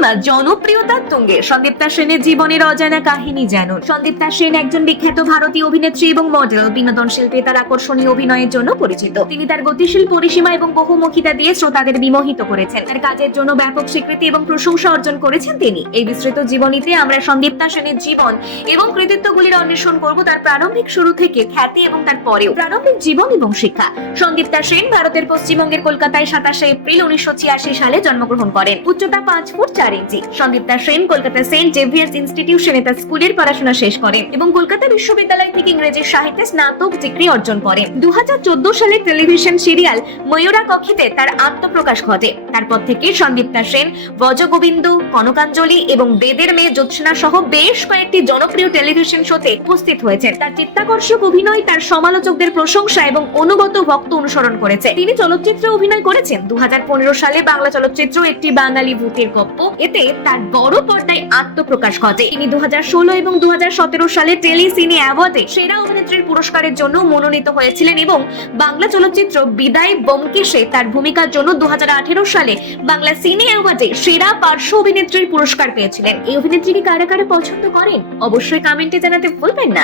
Cinema জনপ্রিয়তার তুঙ্গে। সন্দীপ্তা সেনের জীবনের অজানা কাহিনী জানুন। সন্দীপ্তা সেন একজন বিখ্যাত ভারতীয় অভিনেত্রী এবং মডেল। বিনোদন শিল্পে তার আকর্ষণীয় অভিনয়ের জন্য পরিচিত। তিনি তার গতিশীল পরিসীমা এবং বহুমুখিতা দিয়ে শ্রোতাদের বিমোহিত করেছেন। তার কাজের জন্য ব্যাপক স্বীকৃতি এবং প্রশংসা অর্জন করেছেন তিনি। এই বিস্তৃত জীবনীতে আমরা সন্দীপ্তা সেনের জীবন এবং কৃতিত্বগুলির অন্বেষণ করব, তার প্রারম্ভিক শুরু থেকে খ্যাতি এবং তার পরেও। প্রারম্ভিক জীবন এবং শিক্ষা। সন্দীপ্তা সেন ভারতের পশ্চিমবঙ্গের কলকাতায় 27 এপ্রিল 1986 সালে জন্মগ্রহণ করেন। উচ্চতা 5 ফুট 4 ইঞ্চি। সন্দীপ্তা সেন কলকাতা সেন্ট জেভিয়ার্স ইনস্টিটিউশনে তার স্কুলের পড়াশোনা শেষ করেন এবং কলকাতা বিশ্ববিদ্যালয় থেকে ইংরেজি সাহিত্যে স্নাতক ডিগ্রি অর্জন করেন। 2014 সালে টেলিভিশন সিরিয়াল ময়ূরা কক্ষিতে তার আত্মপ্রকাশ ঘটে। তারপর থেকে সন্দীপ্তা সেন ভজগোবিন্দ, কনকাঞ্জলি এবং বেদের মেয়ে জ্যোৎস্না সহ বেশ কয়েকটি জনপ্রিয় টেলিভিশন শোতে উপস্থিত হয়েছেন। তার চিত্তাকর্ষক অভিনয় তার সমালোচকদের প্রশংসা এবং অনুগত ভক্ত অনুসরণ করেছে। তিনি চলচ্চিত্রে অভিনয় করেছেন। 2015 সালে বাংলা চলচ্চিত্র একটি বাঙালি ভূতের গপ্প, এতে তার বড় পর্দায় আত্মপ্রকাশ ঘটে। তিনি 2016 এবং 2017 সালে টেলি সিনে অ্যাওয়ার্ডে সেরা অভিনেত্রীর পুরস্কারের জন্য মনোনীত হয়েছিলেন এবং বাংলা চলচ্চিত্র বিদায় ব্যোমকেশে তার ভূমিকার জন্য 2018 সালে বাংলা সিনে অ্যাওয়ার্ডে সেরা পার্শ্ব অভিনেত্রীর পুরস্কার পেয়েছিলেন। এই অভিনেত্রীকে কারা কারা পছন্দ করেন অবশ্যই কমেন্টে জানাতে ভুলবেন না।